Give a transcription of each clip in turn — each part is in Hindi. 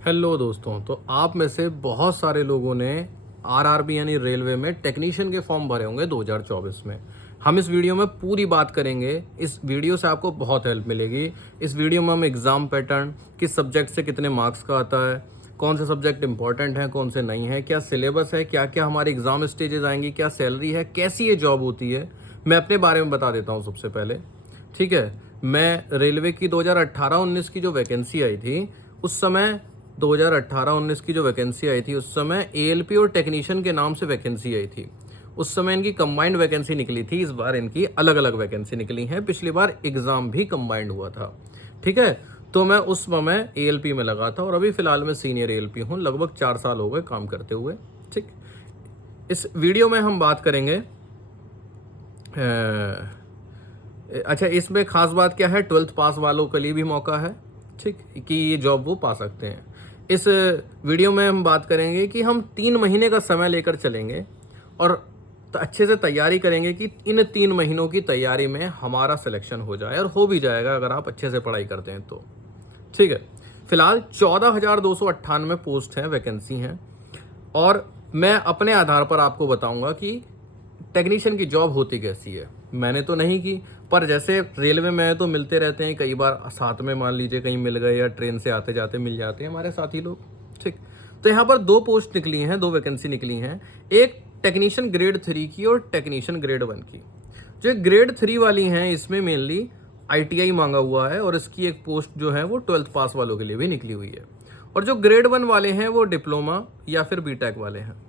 हेलो दोस्तों। तो आप में से बहुत सारे लोगों ने आरआरबी यानी रेलवे में टेक्नीशियन के फॉर्म भरे होंगे 2024 में। हम इस वीडियो में पूरी बात करेंगे। इस वीडियो से आपको बहुत हेल्प मिलेगी। इस वीडियो में हम एग्ज़ाम पैटर्न, किस सब्जेक्ट से कितने मार्क्स का आता है, कौन से सब्जेक्ट इंपॉर्टेंट हैं, कौन से नहीं है, क्या सिलेबस है, क्या क्या हमारे एग्ज़ाम स्टेजेस आएंगी, क्या सैलरी है, कैसी ये जॉब होती है, मैं अपने बारे में बता देता हूँ सबसे पहले। ठीक है। मैं रेलवे की 2018-19 की जो वैकेंसी आई थी उस समय 2018-19 की जो वैकेंसी आई थी उस समय एएलपी और टेक्नीशियन के नाम से वैकेंसी आई थी। उस समय इनकी कंबाइंड वैकेंसी निकली थी। इस बार इनकी अलग अलग वैकेंसी निकली हैं। पिछली बार एग्ज़ाम भी कंबाइंड हुआ था। ठीक है। तो मैं उस समय एएलपी में लगा था और अभी फ़िलहाल मैं सीनियर एएलपी हूँ। लगभग 4 साल हो गए काम करते हुए। ठीक। इस वीडियो में हम बात करेंगे अच्छा, इसमें खास बात क्या है, 12th पास वालों के लिए भी मौका है। ठीक, कि ये जॉब वो पा सकते हैं। इस वीडियो में हम बात करेंगे कि हम 3 महीने का समय लेकर चलेंगे और अच्छे से तैयारी करेंगे कि इन 3 महीनों की तैयारी में हमारा सिलेक्शन हो जाए, और हो भी जाएगा अगर आप अच्छे से पढ़ाई करते हैं तो। ठीक है। फिलहाल 14,298 पोस्ट हैं, वैकेंसी हैं, और मैं अपने आधार पर आपको बताऊंगा कि टेक्नीशियन की जॉब होती कैसी है। मैंने तो नहीं की, पर जैसे रेलवे में तो मिलते रहते हैं, कई बार साथ में मान लीजिए कहीं मिल गए या ट्रेन से आते जाते मिल जाते हैं हमारे साथी लोग। ठीक। तो यहाँ पर 2 पोस्ट निकली हैं, 2 वैकेंसी निकली हैं। एक टेक्नीशियन ग्रेड 3 की और टेक्नीशियन ग्रेड 1 की। जो ग्रेड 3 वाली हैं इसमें मेनली आईटीआई मांगा हुआ है, और इसकी एक पोस्ट जो है वो 12th पास वालों के लिए भी निकली हुई है। और जो ग्रेड 1 वाले हैं वो डिप्लोमा या फिर बीटेक वाले हैं।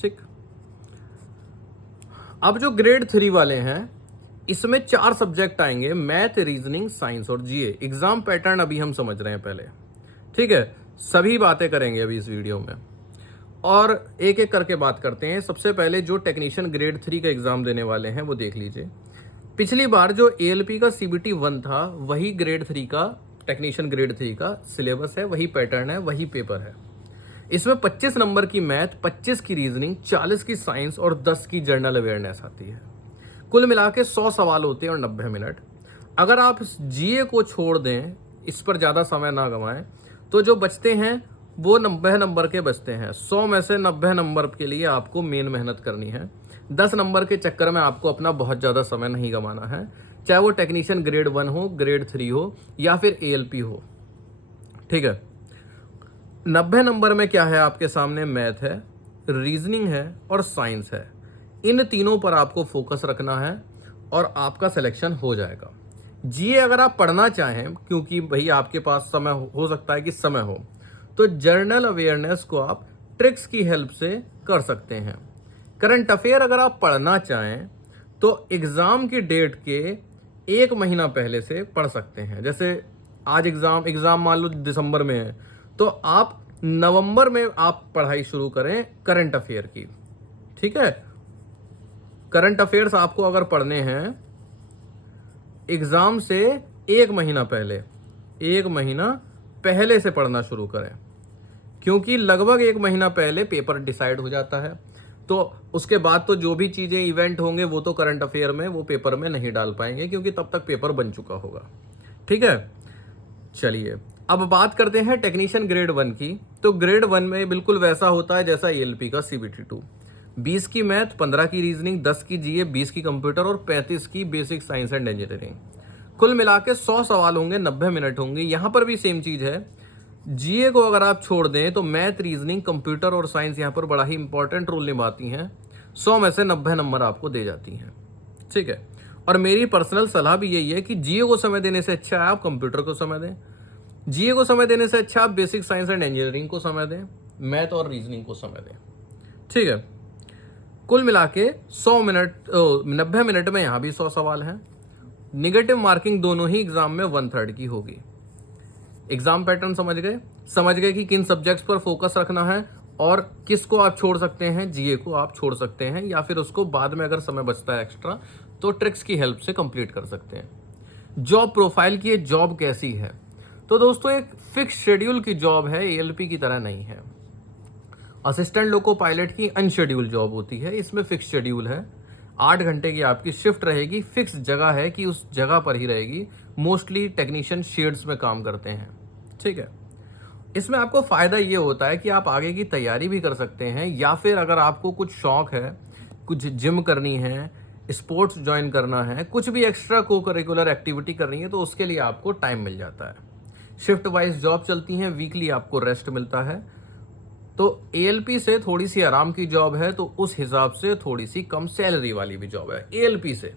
ठीक। अब जो ग्रेड 3 वाले हैं इसमें 4 सब्जेक्ट आएंगे, मैथ, रीजनिंग, साइंस और जीए। एग्जाम पैटर्न अभी हम समझ रहे हैं पहले। ठीक है। सभी बातें करेंगे अभी इस वीडियो में, और एक एक करके बात करते हैं। सबसे पहले जो टेक्नीशियन ग्रेड 3 का एग्जाम देने वाले हैं वो देख लीजिए। पिछली बार जो एएलपी का सीबीटी 1 था वही ग्रेड 3 का टेक्नीशियन ग्रेड 3 का सिलेबस है, वही पैटर्न है, वही पेपर है। इसमें 25 नंबर की मैथ, 25 की रीजनिंग, 40 की साइंस और 10 की जनरल अवेयरनेस आती है। कुल मिला के 100 सवाल होते हैं और 90 मिनट। अगर आप जीए को छोड़ दें, इस पर ज़्यादा समय ना गंवाएं, तो जो बचते हैं वो 90 नंबर के बचते हैं। 100 में से 90 नंबर के लिए आपको मेन मेहनत करनी है। 10 नंबर के चक्कर में आपको अपना बहुत ज़्यादा समय नहीं गंवाना है, चाहे वो टेक्नीशियन ग्रेड 1 हो, ग्रेड 3 हो या फिर एएलपी हो। ठीक है। 90 नंबर में क्या है आपके सामने, मैथ है, रीजनिंग है और साइंस है। इन तीनों पर आपको फोकस रखना है और आपका सिलेक्शन हो जाएगा। जीए अगर आप पढ़ना चाहें, क्योंकि भाई आपके पास समय हो सकता है कि समय हो, तो जर्नल अवेयरनेस को आप ट्रिक्स की हेल्प से कर सकते हैं। करंट अफेयर अगर आप पढ़ना चाहें तो एग्ज़ाम की डेट के 1 महीना पहले से पढ़ सकते हैं। जैसे आज एग्ज़ाम मान लो दिसंबर में है, तो आप नवंबर में आप पढ़ाई शुरू करें करंट अफेयर की। ठीक है। करंट अफेयर्स आपको अगर पढ़ने हैं एग्जाम से 1 महीना पहले, 1 महीना पहले से पढ़ना शुरू करें, क्योंकि लगभग 1 महीना पहले पेपर डिसाइड हो जाता है। तो उसके बाद तो जो भी चीजें इवेंट होंगे वो तो करंट अफेयर में, वो पेपर में नहीं डाल पाएंगे, क्योंकि तब तक पेपर बन चुका होगा। ठीक है। चलिए अब बात करते हैं टेक्नीशियन ग्रेड 1 की। तो ग्रेड 1 में बिल्कुल वैसा होता है जैसा एएलपी का सीबीटी 2। 20 की मैथ, 15 की रीजनिंग, 10 की जीए, 20 की कंप्यूटर और 35 की बेसिक साइंस एंड इंजीनियरिंग। कुल मिला के 100 सवाल होंगे, 90 मिनट होंगे। यहाँ पर भी सेम चीज है। जीए को अगर आप छोड़ दें तो मैथ, रीजनिंग, कंप्यूटर और साइंस यहाँ पर बड़ा ही इंपॉर्टेंट रोल निभाती हैं। 100 में से 90 नंबर आपको दे जाती हैं। ठीक है। और मेरी पर्सनल सलाह भी यही है कि जीए को समय देने से अच्छा है आप कंप्यूटर को समय दें। जीए को समय देने से अच्छा आप बेसिक साइंस एंड इंजीनियरिंग को समय दें, मैथ और रीजनिंग को समय दें। ठीक है। कुल मिला के 90 मिनट में यहाँ भी 100 सवाल हैं। निगेटिव मार्किंग दोनों ही एग्जाम में 1/3 की होगी। एग्जाम पैटर्न समझ गए कि किन सब्जेक्ट्स पर फोकस रखना है और किसको आप छोड़ सकते हैं। जीए को आप छोड़ सकते हैं, या फिर उसको बाद में अगर समय बचता है एक्स्ट्रा तो ट्रिक्स की हेल्प से कंप्लीट कर सकते हैं। जॉब प्रोफाइल की ये जॉब कैसी है, तो दोस्तों एक फिक्स शेड्यूल की जॉब है, एएलपी की तरह नहीं है। असिस्टेंट लोको पायलट की अनशेड्यूल जॉब होती है, इसमें फिक्स शेड्यूल है। 8 घंटे की आपकी शिफ्ट रहेगी, फिक्स जगह है कि उस जगह पर ही रहेगी। मोस्टली टेक्नीशियन शेड्स में काम करते हैं। ठीक है। इसमें आपको फ़ायदा ये होता है कि आप आगे की तैयारी भी कर सकते हैं, या फिर अगर आपको कुछ शौक है, कुछ जिम करनी है, स्पोर्ट्स ज्वाइन करना है, कुछ भी एक्स्ट्रा को करिकुलर एक्टिविटी करनी है, तो उसके लिए आपको टाइम मिल जाता है। शिफ्ट वाइज जॉब चलती हैं, वीकली आपको रेस्ट मिलता है। तो एएलपी से थोड़ी सी आराम की जॉब है, तो उस हिसाब से थोड़ी सी कम सैलरी वाली भी जॉब है एएलपी से,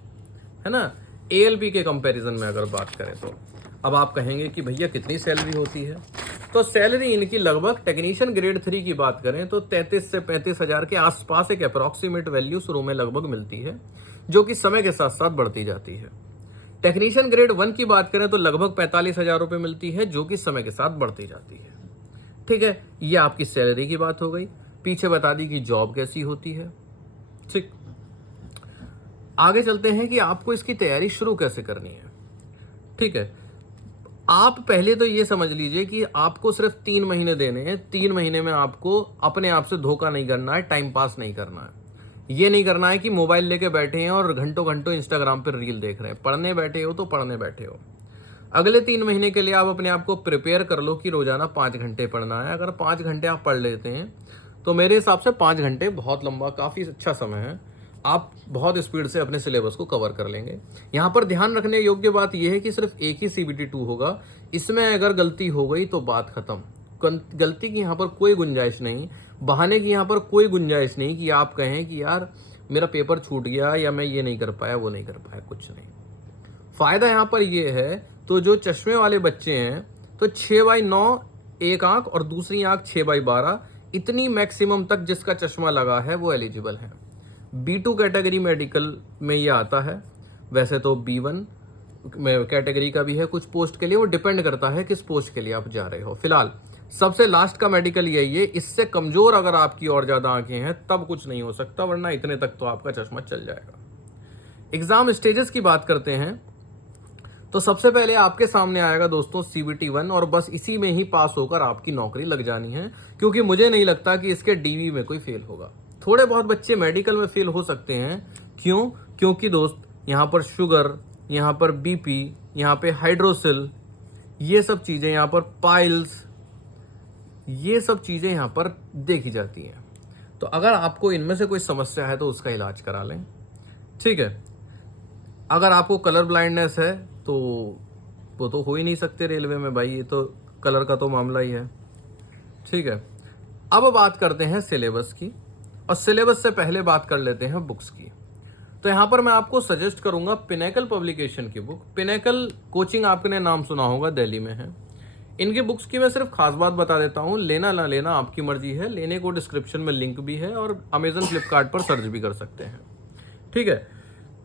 है ना। एएलपी के कंपैरिजन में अगर बात करें तो अब आप कहेंगे कि भैया कितनी सैलरी होती है, तो सैलरी इनकी लगभग टेक्नीशियन ग्रेड 3 की बात करें तो 33 से 35 हज़ार के आसपास एक अप्रॉक्सीमेट वैल्यू शुरू में लगभग मिलती है, जो कि समय के साथ साथ बढ़ती जाती है। टेक्नीशियन ग्रेड 1 की बात करें तो लगभग 45 हज़ार रुपये मिलती है, जो कि समय के साथ बढ़ती जाती है। ठीक है, ये आपकी सैलरी की बात हो गई। पीछे बता दी कि जॉब कैसी होती है। ठीक, आगे चलते हैं कि आपको इसकी तैयारी शुरू कैसे करनी है। ठीक है, आप पहले तो ये समझ लीजिए कि आपको सिर्फ 3 महीने देने हैं। 3 महीने में आपको अपने आप से धोखा नहीं करना है, टाइम पास नहीं करना है। ये नहीं करना है कि मोबाइल लेके बैठे हैं और घंटों घंटों इंस्टाग्राम पर रील देख रहे हैं। पढ़ने बैठे हो तो पढ़ने बैठे हो। अगले 3 महीने के लिए आप अपने आप को प्रिपेयर कर लो कि रोजाना 5 घंटे पढ़ना है। अगर 5 घंटे आप पढ़ लेते हैं तो मेरे हिसाब से 5 घंटे बहुत लंबा, काफ़ी अच्छा समय है। आप बहुत स्पीड से अपने सिलेबस को कवर कर लेंगे। यहाँ पर ध्यान रखने योग्य बात यह है कि सिर्फ एक ही CBT2 होगा। इसमें अगर गलती हो गई तो बात खत्म। गलती की यहाँ पर कोई गुंजाइश नहीं, बहाने की यहाँ पर कोई गुंजाइश नहीं कि आप कहें कि यार मेरा पेपर छूट गया या मैं ये नहीं कर पाया, वो नहीं कर पाया। कुछ नहीं, फायदा यहाँ पर ये है, तो जो चश्मे वाले बच्चे हैं तो 6/9 एक आंख और दूसरी आंख 6/12 इतनी मैक्सिमम तक जिसका चश्मा लगा है वो एलिजिबल है। B2 कैटेगरी मेडिकल में ये आता है। वैसे तो B1 कैटेगरी का भी है कुछ पोस्ट के लिए, वो डिपेंड करता है किस पोस्ट के लिए आप जा रहे हो। फिलहाल सबसे लास्ट का मेडिकल यही है। इससे कमजोर अगर आपकी और ज्यादा आंखें हैं तब कुछ नहीं हो सकता, वरना इतने तक तो आपका चश्मा चल जाएगा। एग्जाम स्टेजेस की बात करते हैं तो सबसे पहले आपके सामने आएगा दोस्तों CBT1, और बस इसी में ही पास होकर आपकी नौकरी लग जानी है, क्योंकि मुझे नहीं लगता कि इसके DV में कोई फेल होगा। थोड़े बहुत बच्चे मेडिकल में फेल हो सकते हैं। क्यों? क्योंकि दोस्त यहाँ पर शुगर, यहाँ पर BP, यहाँ पे हाइड्रोसिल, ये सब चीज़ें, यहाँ पर पाइल्स, ये सब चीज़ें यहाँ पर देखी जाती हैं। तो अगर आपको इनमें से कोई समस्या है तो उसका इलाज करा लें। ठीक है, अगर आपको कलर ब्लाइंडनेस है तो वो तो हो ही नहीं सकते रेलवे में भाई, ये तो कलर का तो मामला ही है। ठीक है, अब बात करते हैं सिलेबस की, और सिलेबस से पहले बात कर लेते हैं बुक्स की। तो यहाँ पर मैं आपको सजेस्ट करूंगा पिनेकल पब्लिकेशन की बुक। पिनेकल कोचिंग आपने नाम सुना होगा, दिल्ली में है। इनकी बुक्स की मैं सिर्फ खास बात बता देता हूँ, लेना ना लेना आपकी मर्जी है। लेने को डिस्क्रिप्शन में लिंक भी है, और अमेजन फ्लिपकार्ट पर सर्च भी कर सकते हैं। ठीक है,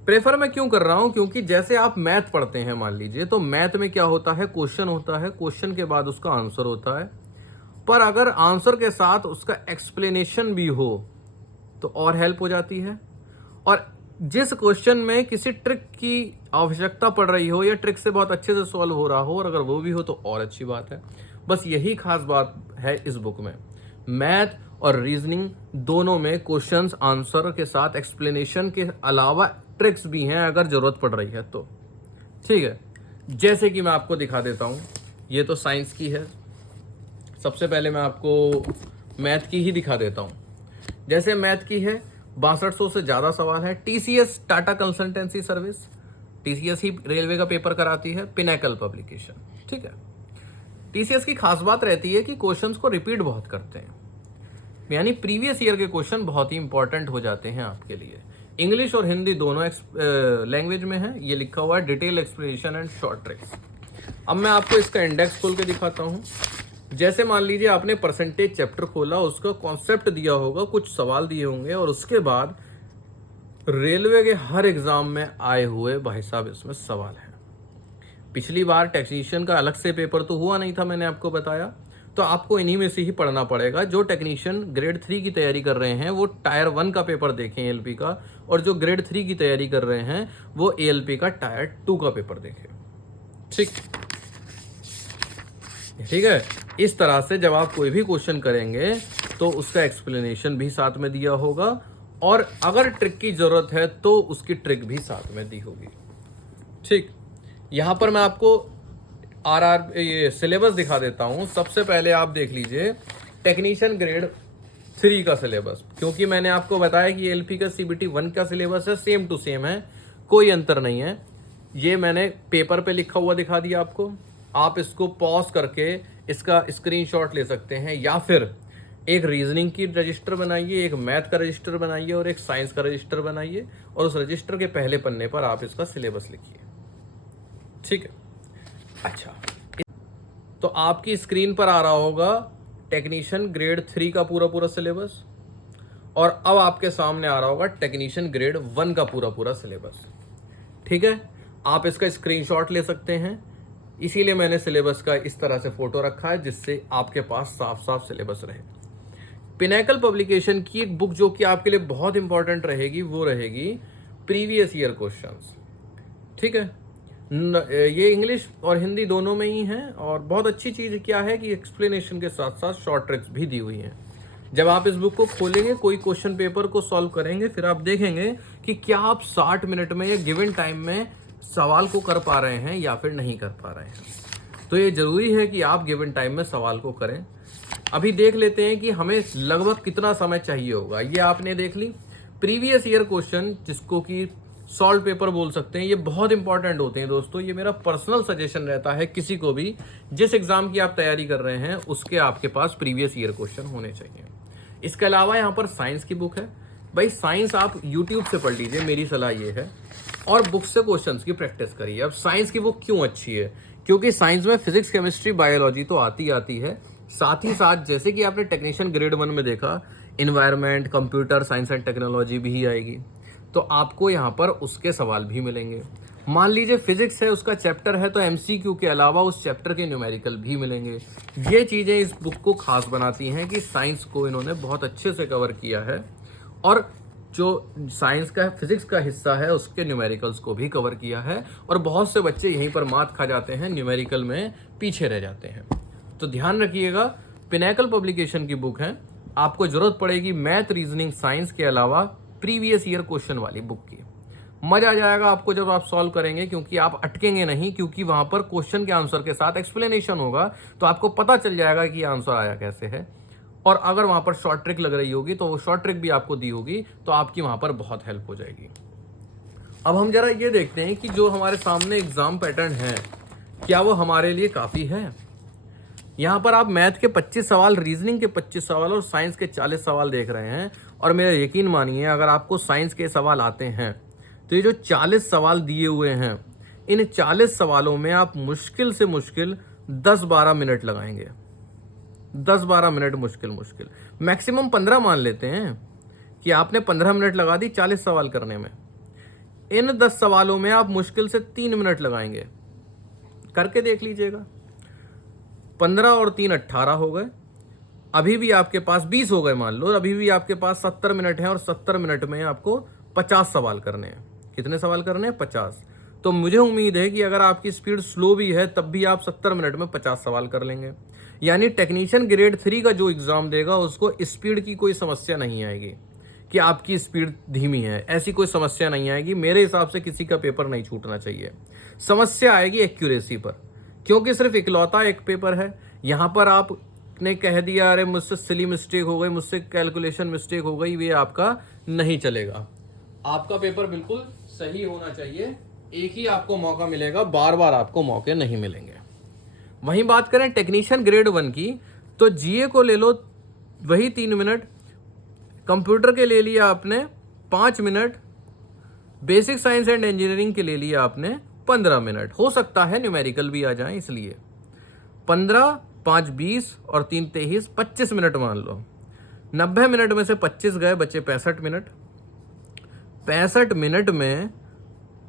प्रेफर मैं क्यों कर रहा हूं? क्योंकि जैसे आप मैथ पढ़ते हैं मान लीजिए, तो मैथ में क्या होता है, क्वेश्चन होता है, क्वेश्चन के बाद उसका आंसर होता है। पर अगर आंसर के साथ उसका एक्सप्लेनेशन भी हो तो और हेल्प हो जाती है। और जिस क्वेश्चन में किसी ट्रिक की आवश्यकता पड़ रही हो या ट्रिक से बहुत अच्छे से सॉल्व हो रहा हो, और अगर वो भी हो तो और अच्छी बात है। बस यही खास बात है इस बुक में। मैथ और रीजनिंग दोनों में क्वेश्चंस आंसर के साथ एक्सप्लेनेशन के अलावा ट्रिक्स भी हैं अगर जरूरत पड़ रही है तो। ठीक है, जैसे कि मैं आपको दिखा देता हूं, ये तो साइंस की है। सबसे पहले मैं आपको मैथ की ही दिखा देता हूं। जैसे मैथ की है 6200 से ज़्यादा सवाल है। TCS Tata consultancy service, TCS ही रेलवे का पेपर कराती है। पिनेकल पब्लिकेशन, ठीक है। TCS की खास बात रहती है कि क्वेश्चंस को रिपीट बहुत करते हैं, यानी प्रीवियस ईयर के क्वेश्चन बहुत ही इंपॉर्टेंट हो जाते हैं आपके लिए। इंग्लिश और हिंदी दोनों लैंग्वेज में है। ये लिखा हुआ है detail explanation and short tricks. अब मैं आपको इसका इंडेक्स खोल के दिखाता हूँ। जैसे मान लीजिए आपने परसेंटेज चैप्टर खोला, उसका कॉन्सेप्ट दिया होगा, कुछ सवाल दिए होंगे, और उसके बाद रेलवे के हर एग्जाम में आए हुए भाई साहब इसमें सवाल है। पिछली बार टेक्नीशियन का अलग से पेपर तो हुआ नहीं था, मैंने आपको बताया, तो आपको इन्हीं में से ही पढ़ना पड़ेगा। जो टेक्नीशियन ग्रेड 3 की तैयारी कर रहे हैं वो टायर 1 का पेपर देखें ALP का, और जो ग्रेड 3 की तैयारी कर रहे हैं वो ALP का टायर 2 का पेपर देखें। ठीक है, इस तरह से जब आप कोई भी क्वेश्चन करेंगे तो उसका एक्सप्लेनेशन भी साथ में दिया होगा, और अगर ट्रिक की जरूरत है तो उसकी ट्रिक भी साथ में दी होगी। ठीक, यहां पर मैं आपको ये सिलेबस दिखा देता हूं। सबसे पहले आप देख लीजिए टेक्नीशियन ग्रेड 3 का सिलेबस, क्योंकि मैंने आपको बताया कि एलपी का सीबीटी 1 का सिलेबस है, सेम टू सेम है, कोई अंतर नहीं है। ये मैंने पेपर पे लिखा हुआ दिखा दिया आपको। आप इसको पॉज करके इसका स्क्रीनशॉट ले सकते हैं, या फिर एक रीजनिंग की रजिस्टर बनाइए, एक मैथ का रजिस्टर बनाइए और एक साइंस का रजिस्टर बनाइए, और उस रजिस्टर के पहले पन्ने पर आप इसका सिलेबस लिखिए। ठीक है, अच्छा, तो आपकी स्क्रीन पर आ रहा होगा टेक्नीशियन ग्रेड 3 का पूरा सिलेबस, और अब आपके सामने आ रहा होगा टेक्नीशियन ग्रेड 1 का पूरा सिलेबस। ठीक है, आप इसका स्क्रीनशॉट ले सकते हैं, इसीलिए मैंने सिलेबस का इस तरह से फोटो रखा है जिससे आपके पास साफ साफ सिलेबस रहे। पिनैकल पब्लिकेशन की एक बुक जो कि आपके लिए बहुत इंपॉर्टेंट रहेगी, वो रहेगी प्रीवियस ईयर क्वेश्चंस। ठीक है, ये इंग्लिश और हिंदी दोनों में ही है, और बहुत अच्छी चीज़ क्या है कि एक्सप्लेनेशन के साथ साथ शॉर्ट ट्रिक्स भी दी हुई हैं। जब आप इस बुक को खोलेंगे, कोई क्वेश्चन पेपर को सॉल्व करेंगे, फिर आप देखेंगे कि क्या आप 60 मिनट में या गिवन टाइम में सवाल को कर पा रहे हैं या फिर नहीं कर पा रहे हैं। तो ये जरूरी है कि आप गिवन टाइम में सवाल को करें। अभी देख लेते हैं कि हमें लगभग कितना समय चाहिए होगा। ये आपने देख ली प्रीवियस ईयर क्वेश्चन, जिसको कि सॉल्व पेपर बोल सकते हैं, ये बहुत इंपॉर्टेंट होते हैं दोस्तों। ये मेरा पर्सनल सजेशन रहता है, किसी को भी जिस एग्जाम की आप तैयारी कर रहे हैं उसके आपके पास प्रीवियस ईयर क्वेश्चन होने चाहिए। इसके अलावा यहाँ पर साइंस की बुक है। भाई साइंस आप यूट्यूब से पढ़ लीजिए, मेरी सलाह ये है, और बुक से क्वेश्चंस की प्रैक्टिस करिए। अब साइंस की बुक क्यों अच्छी है? क्योंकि साइंस में फिजिक्स, केमिस्ट्री, बायोलॉजी तो आती है, साथ ही साथ जैसे कि आपने टेक्नीशियन ग्रेड 1 में देखा, environment, computer science and technology भी आएगी, तो आपको यहाँ पर उसके सवाल भी मिलेंगे। मान लीजिए फिजिक्स है, उसका चैप्टर है, तो एमसीक्यू के अलावा उस चैप्टर के न्यूमेरिकल भी मिलेंगे। ये चीज़ें इस बुक को खास बनाती हैं कि साइंस को इन्होंने बहुत अच्छे से कवर किया है, और जो साइंस का फिजिक्स का हिस्सा है उसके न्यूमेरिकल्स को भी कवर किया है। और बहुत से बच्चे यहीं पर मात खा जाते हैं, न्यूमेरिकल में पीछे रह जाते हैं। तो ध्यान रखिएगा, पिनैकल पब्लिकेशन की बुक है, आपको जरूरत पड़ेगी मैथ, रीजनिंग, साइंस के अलावा प्रीवियस ईयर क्वेश्चन वाली बुक की। मजा आ जाएगा आपको जब आप सॉल्व करेंगे, क्योंकि आप अटकेंगे नहीं, क्योंकि वहां पर क्वेश्चन के आंसर के साथ एक्सप्लेनेशन होगा, तो आपको पता चल जाएगा कि आंसर आया कैसे है। और अगर वहां पर शॉर्ट ट्रिक लग रही होगी तो वो शॉर्ट ट्रिक भी आपको दी होगी, तो आपकी वहां पर बहुत हेल्प हो जाएगी। अब हम जरा ये देखते हैं कि जो हमारे सामने एग्जाम पैटर्न है, क्या वो हमारे लिए काफी है। यहाँ पर आप मैथ के 25 सवाल, रीजनिंग के 25 सवाल और साइंस के 40 सवाल देख रहे हैं। और मेरा यकीन मानिए, अगर आपको साइंस के सवाल आते हैं तो ये जो 40 सवाल दिए हुए हैं, इन 40 सवालों में आप मुश्किल से मुश्किल 10-12 मिनट लगाएंगे। 10-12 मिनट मुश्किल मैक्सिमम 15 मान लेते हैं कि आपने 15 मिनट लगा दी 40 सवाल करने में। इन 10 सवालों में आप मुश्किल से 3 मिनट लगाएंगे। करके देख लीजिएगा, 15 और 3 18 हो गए। अभी भी आपके पास 20 हो गए मान लो, अभी भी आपके पास 70 मिनट है, और 70 मिनट में आपको 50 सवाल करने हैं। कितने सवाल करने हैं? 50। तो मुझे उम्मीद है कि अगर आपकी स्पीड स्लो भी है तब भी आप 70 मिनट में 50 सवाल कर लेंगे। यानी टेक्नीशियन ग्रेड 3 का जो एग्जाम देगा उसको स्पीड की कोई समस्या नहीं आएगी कि आपकी स्पीड धीमी है, ऐसी कोई समस्या नहीं आएगी। मेरे हिसाब से किसी का पेपर नहीं छूटना चाहिए। समस्या आएगी एक्यूरेसी पर, क्योंकि सिर्फ इकलौता एक पेपर है। यहाँ पर आपने कह दिया अरे मुझसे सिली मिस्टेक हो गई, मुझसे कैलकुलेशन मिस्टेक हो गई, ये आपका नहीं चलेगा। आपका पेपर बिल्कुल सही होना चाहिए। एक ही आपको मौका मिलेगा, बार बार आपको मौके नहीं मिलेंगे। वहीं बात करें टेक्नीशियन ग्रेड 1 की, तो जीए को ले लो वही 3 मिनट, कंप्यूटर के ले लिया आपने 5 minute, basic science and engineering के ले लिया आपने 15 मिनट। हो सकता है न्यूमेरिकल भी आ जाए, इसलिए 15, 5 20 और 3 23, 25 मिनट मान लो। 90 मिनट में से 25 गए, बचे 65 मिनट। 65 मिनट में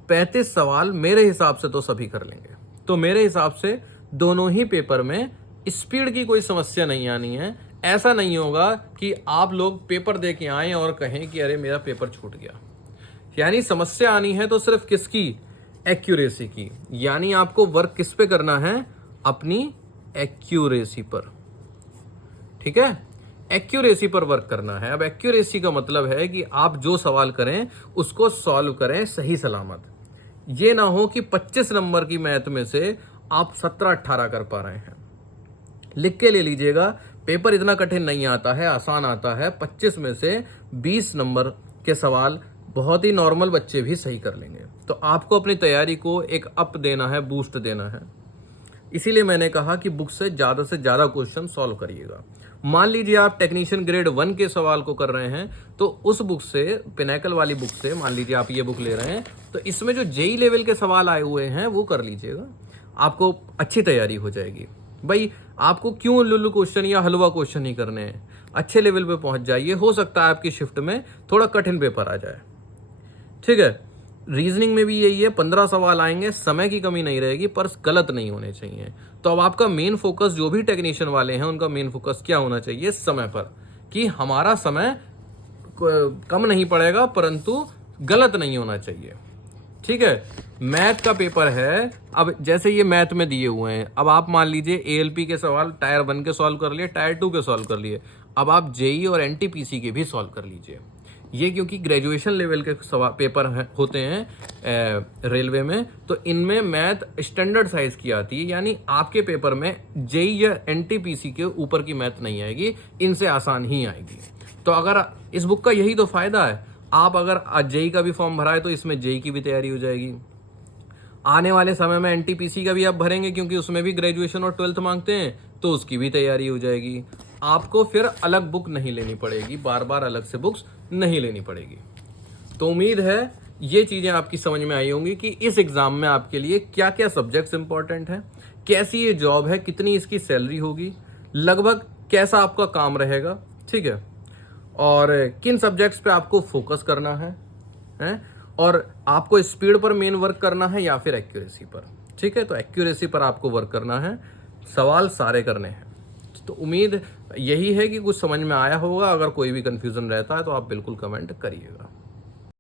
35 सवाल मेरे हिसाब से तो सभी कर लेंगे। तो मेरे हिसाब से दोनों ही पेपर में स्पीड की कोई समस्या नहीं आनी है। ऐसा नहीं होगा कि आप लोग पेपर दे के आए और कहें कि अरे मेरा पेपर छूट गया। यानी समस्या आनी है तो सिर्फ किसकी? एक्यूरेसी की। यानी आपको वर्क किस पे करना है? अपनी एक्यूरेसी पर। ठीक है, एक्यूरेसी पर वर्क करना है। अब एक्यूरेसी का मतलब है कि आप जो सवाल करें उसको सॉल्व करें सही सलामत। ये ना हो कि 25 नंबर की मैथ में से आप 17-18 कर पा रहे हैं। लिख के ले लीजिएगा, पेपर इतना कठिन नहीं आता है, आसान आता है। 25 में से 20 नंबर के सवाल बहुत ही नॉर्मल बच्चे भी सही कर लेंगे। तो आपको अपनी तैयारी को एक अप देना है, बूस्ट देना है। इसीलिए मैंने कहा कि बुक से ज़्यादा क्वेश्चन सॉल्व करिएगा। मान लीजिए आप टेक्नीशियन ग्रेड 1 के सवाल को कर रहे हैं, तो उस बुक से, पिनेकल वाली बुक से, मान लीजिए आप ये बुक ले रहे हैं, तो इसमें जो जेई लेवल के सवाल आए हुए हैं वो कर लीजिएगा, आपको अच्छी तैयारी हो जाएगी। भाई आपको क्यों लुल्लू क्वेश्चन या हलवा क्वेश्चन ही करने हैं, अच्छे लेवल पे पहुंच जाइए। हो सकता है आपकी शिफ्ट में थोड़ा कठिन पेपर आ जाए, ठीक है। रीजनिंग में भी यही है, 15 सवाल आएंगे, समय की कमी नहीं रहेगी, पर गलत नहीं होने चाहिए। तो अब आपका मेन फोकस, जो भी टेक्नीशियन वाले हैं उनका मेन फोकस क्या होना चाहिए, समय पर, कि हमारा समय कम नहीं पड़ेगा परंतु गलत नहीं होना चाहिए, ठीक है। मैथ का पेपर है, अब जैसे ये मैथ में दिए हुए हैं, अब आप मान लीजिए एएलपी के सवाल टायर 1 के सॉल्व कर लिए, टायर 2 के सॉल्व कर लिए, अब आप जेई और एनटीपीसी के भी सॉल्व कर लीजिए। ये क्योंकि ग्रेजुएशन लेवल के पेपर होते हैं रेलवे में, तो इनमें मैथ स्टैंडर्ड साइज की आती है, यानी आपके पेपर में जेई या एनटीपीसी के ऊपर की मैथ नहीं आएगी, इनसे आसान ही आएगी। तो अगर इस बुक का यही तो फायदा है, आप अगर जेई का भी फॉर्म भरा है तो इसमें जेई की भी तैयारी हो जाएगी। आने वाले समय में एनटीपीसी का भी आप भरेंगे, क्योंकि उसमें भी ग्रेजुएशन और 12th मांगते हैं, तो उसकी भी तैयारी हो जाएगी। आपको फिर अलग बुक नहीं लेनी पड़ेगी, बार बार अलग से बुक्स नहीं लेनी पड़ेगी। तो उम्मीद है ये चीज़ें आपकी समझ में आई होंगी कि इस एग्ज़ाम में आपके लिए क्या क्या सब्जेक्ट्स इंपॉर्टेंट हैं, कैसी ये जॉब है, कितनी इसकी सैलरी होगी, लगभग कैसा आपका काम रहेगा, ठीक है, और किन सब्जेक्ट्स पे आपको फोकस करना है, और आपको स्पीड पर मेन वर्क करना है या फिर एक्यूरेसी पर, ठीक है। तो एक्यूरेसी पर आपको वर्क करना है, सवाल सारे करने हैं। तो उम्मीद यही है कि कुछ समझ में आया होगा। अगर कोई भी कंफ्यूजन रहता है तो आप बिल्कुल कमेंट करिएगा।